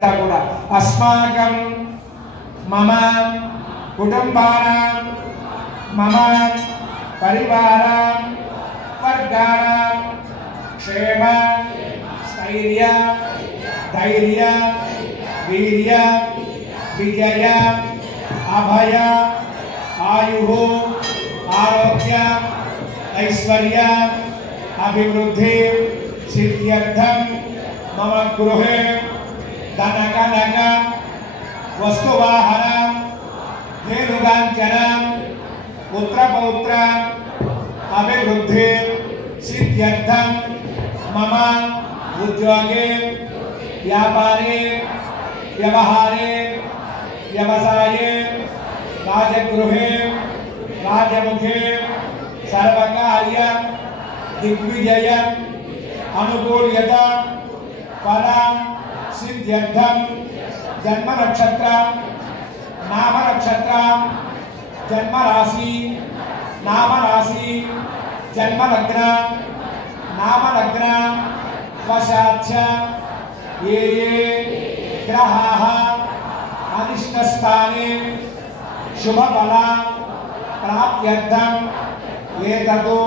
अस्माकं मम कुटुंबानां मम परिवारां वर्गाणां क्षेम स्थैर्य धैर्य वीर्य विजय अभय आयुः आरोग्य ऐश्वर्य अभिवृद्धि सिद्ध्यर्थं मम गृहे धनकनक वस्तुवाहन धेनुकांचन पुत्रपौत्र अभिवृद्धि सिद्ध्यर्थं मम उद्योगे व्यापारे व्यवहारे व्यवसाये राजगृहे राजमुखे सर्वकार्य दिग्विजय अनुकूल्यता फल सिद्ध्यर्थं जन्म नक्षत्र नाम नक्षत्र जन्म राशि नाम राशि जन्म लग्न नाम लग्न वशाच्च ये ग्रहाः अनिष्टस्थाने शुभफल प्राप्त्यर्थं एततो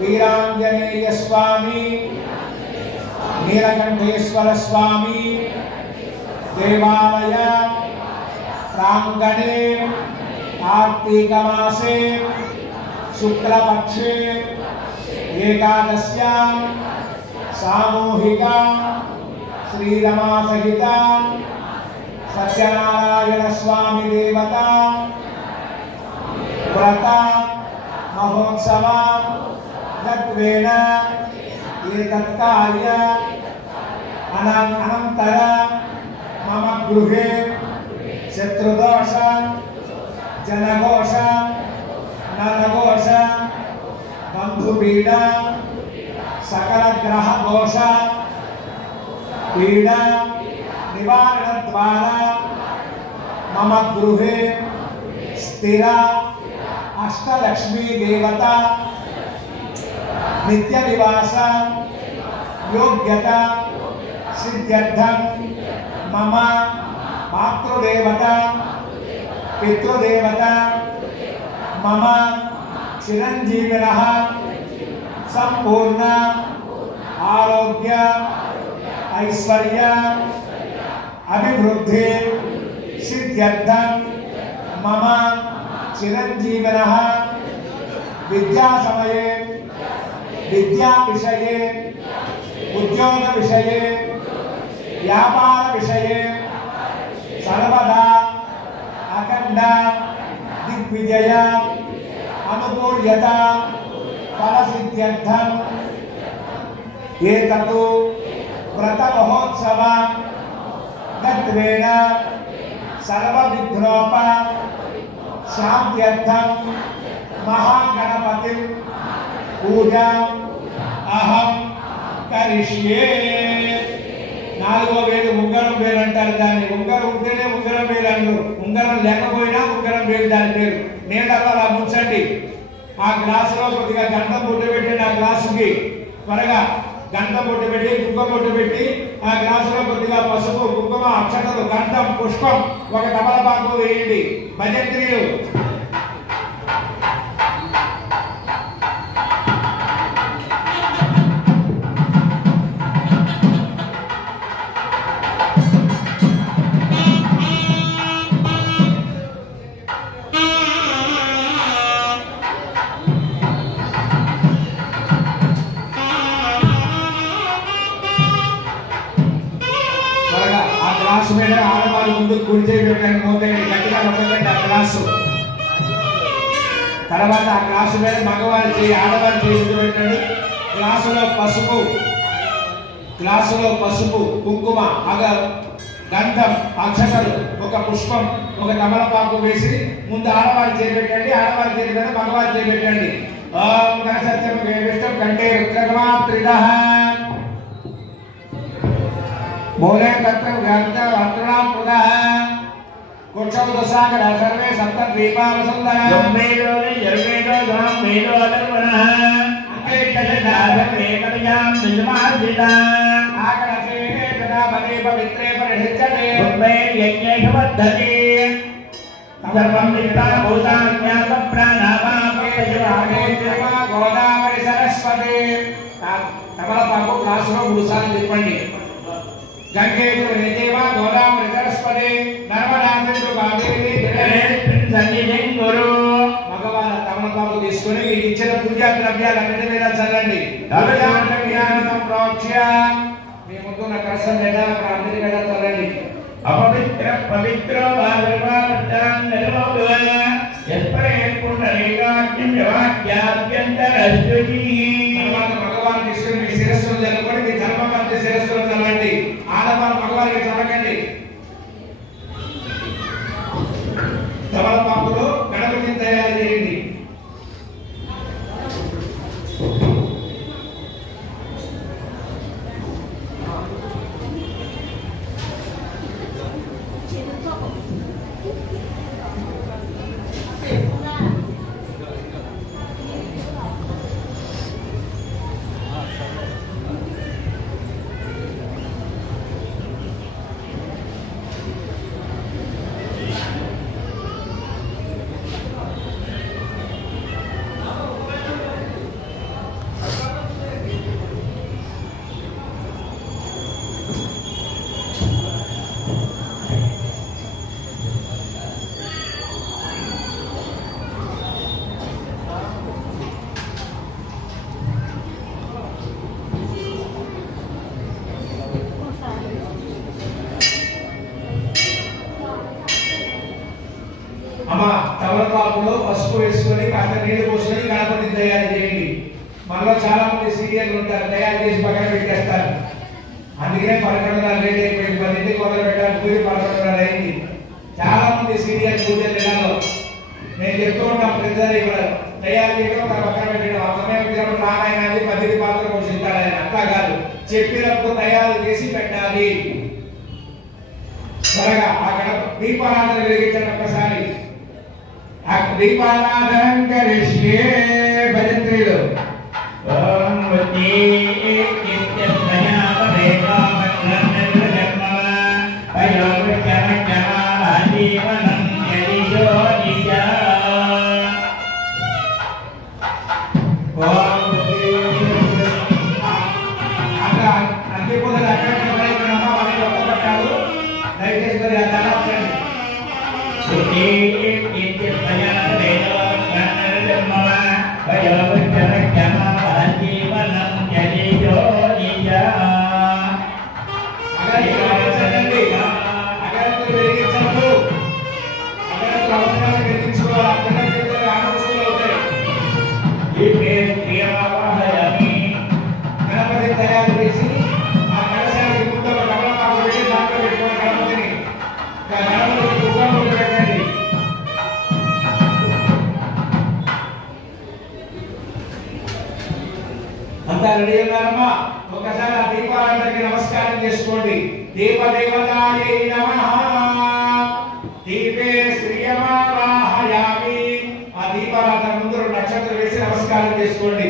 वीरांजनेय स्वामी नीलकंठेश्वर स्वामी देवालय प्रांगणे कार्तिक मासे शुक्लपक्षे एकादश्यां सामूहिक श्रीरमा सहित सत्यनारायण स्वामी देवता व्रत महोत्सव तत्वेन एतत्कार्य अनंतर मम गृहे शत्रुदोष जनघोष नरघोष बंधुपीड़ा सकल ग्रह दोष पीड़ा निवारण द्वारा मम गृहे स्थिर अष्टलक्ष्मी देवता नित्य निवास योग्यता सिद्ध्यर्थं मम मातृदेवता पितृदेवता मम चिरंजीविनः संपूर्ण आरोग्य ऐश्वर्य अभिवृद्धि सिद्ध्यर्थं मम चिरंजीविनः विद्या समये विद्या विषये उद्योग विषये व्यापार विषये सर्वदा अखंड दिग्विजय अनुकूल्यता फलसिद्ध्यर्थं एततो व्रत महोत्सव तत्वेन सर्वविघ्नोप शान्त्यर्थं महागणपति पूजा अहम करिष्ये। नाలుగో వేలు ఉంగరం వేలు అంటారు దాన్ని. ఉంగరం ఉంటేనే ఉంగరం వేలు అంటారు, ఉంగరం లేకపోయినా ఉంగరం వేలు దాని పేరు. నీళ్ళలో అలా ముంచండి. ఆ గ్లాసులో కొద్దిగా గంధం బొట్టు పెట్టి ఆ గ్లాసుకి త్వరగా గంధం బొట్టు పెట్టి కుంకుమ బొట్టు పెట్టి ఆ గ్లాసులో కొద్దిగా పసుపు కుంకుమ అక్షతలు గంధం పుష్పం ఒక తమలపాకు వేయండి. భజంత్రీలు గ్లాసు మీద ఆడవాళ్ళు ముందు కుడి చేయి పెట్టండి, మోతేయండి, గట్టిగా నొక్కండి ఆ గ్లాసు. తర్వాత ఆ గ్లాసు మీద మగవారి చేయి ఆడవారి చేయి పెట్టండి. గ్లాసులో పసుపు కుంకుమ గంధం అక్షతలు ఒక పుష్పం ఒక తమలపాకు వేసి ముందు ఆడవారి చేయి పెట్టండి. ఆడవారి చేయి మీద మగవారి చేయి పెట్టండి. ఓం గణసత్యం విష్ణు కంఠే రుద్రగమా త్రిదః बोले तत्र व्याप्त अत्रणां पुनः कोक्षौ दशांग सर्वे सप्त द्वीपावसुंदर जम्मेलोने जर्मेलो जहां मेलो अदर्वनः अंके तजदाधम एकमयां बिजमार्जिता आकरसे तदा बने पवित्रे परिषिच्यते कुम्भे यज्ञेषु वर्धते सर्वं विद्वा भूतान्याम प्राणापापे देवा गोदावरी सरस्वती तमलपाकु क्लासरो भूषाన్ని చెప్పండి गंगे देवा गोदावरी सरस्वती नर्मदा सिंधु कावेरी सन्निधिं गुरु భగవాన్ తమలపాకు తీసుకొని మీకు ఇచ్చిన పూజా ద్రవ్యాలన్నిటి మీద చల్లండి దర్యాన జ్ఞానం ప్రోక్ష మీ ముందున్న కలశం మీద అన్నిటి మీద చల్లండి अपवित्र पवित्र वार्वावृतान् निर्मोदव यस्परे पुण्डरीकाख्यं यवाख्याभ्यन्तरश्रुतिः తర్వాత భగవాన్ తీసుకొని మీ శిరస్సును జరుపుకొని మీ ధర్మపత్ని శిరస్సును చల్లండి ఆడవారు భగవానికి చల్లకండి తమలపాకులో గణపతిని తయారు చేయండి అమ్మ తమలపాకులో పసుపు వేసుకొని కాస్త నీళ్లు పోసుకొని గణపతిని తయారు చేయండి మనలో చాలా మంది సీరియల్ ఉంటారు తయారు చేసి పక్కన పెట్టేస్తారు అందుకనే 11:30 లేట్ అయిపోయింది 10కి మొదలు పెట్టాలి పూజ 11:30 అయింది చాలా మంది సీరియల్ పూజలు ఇలాగో నేను చెప్తూ ఉంటాం ప్రతిసారి ఇక్కడ తయారు చేయడం పక్కన పెట్టడం ఆ సమయం వచ్చినప్పుడు నారాయణది 10కి పాత్ర పోషిస్తాడు ఆయన అట్లా కాదు చెప్పినప్పుడు తయారు చేసి పెట్టాలి త్వరగా ఆ దీపారాధన వెలిగించండి ఒక్కసారి दीपाराधनं करिष्ये भजन्त्रीलो ओम वती इत्यस्मया पदेका मन्त्रजन्मवा अयोगचमचमा जीवनं यदिशो निजा ओम आगा अग्नि पोदल अక్కడ నమ్మ వారి ఒక్కటారు దయచేసి మరి ఆ దానాన్ని గణపతి తయారు చేసి ఆ కలశానికి ముందర కమలపాకు పెట్టి దాంట్లో పెట్టుకోండి గణపతిని గణపతి కుక్కను పెట్టండి అంతా రెడీ ఉన్నారమ్మా ఒకసారి ఆ దీపారాధనకి నమస్కారం చేసుకోండి దీపదేవతాయై నమః దీపే శ్రియమావాహయామి ఆ దీపారాధన ముందు నక్షత్రం వేసి నమస్కారం చేసుకోండి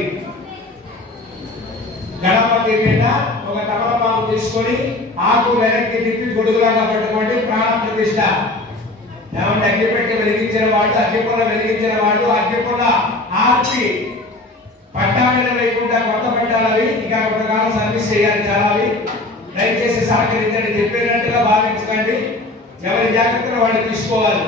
గణపతి మీద ఒక తమలపాకు తీసుకొని ఆకు వెనక్కి తిప్పి గొడుగులాగా పట్టుకోండి ప్రాణ ప్రతిష్ఠ ఏమంటే అగ్గిపెట్టి వెలిగించిన వాళ్ళు అగ్గిపుల్ల వెలిగించిన వాళ్ళు అగ్గిపుల్ల ఆర్పి పట్టాలను లేకుండా కొత్త పట్టాలు అవి ఇంకా కొంతకాలం సర్వీస్ చేయాలి చాలా అవి దయచేసి సహకరించండి చెప్పినట్టుగా భావించకండి ఎవరి జాగ్రత్తలు వాళ్ళు తీసుకోవాలి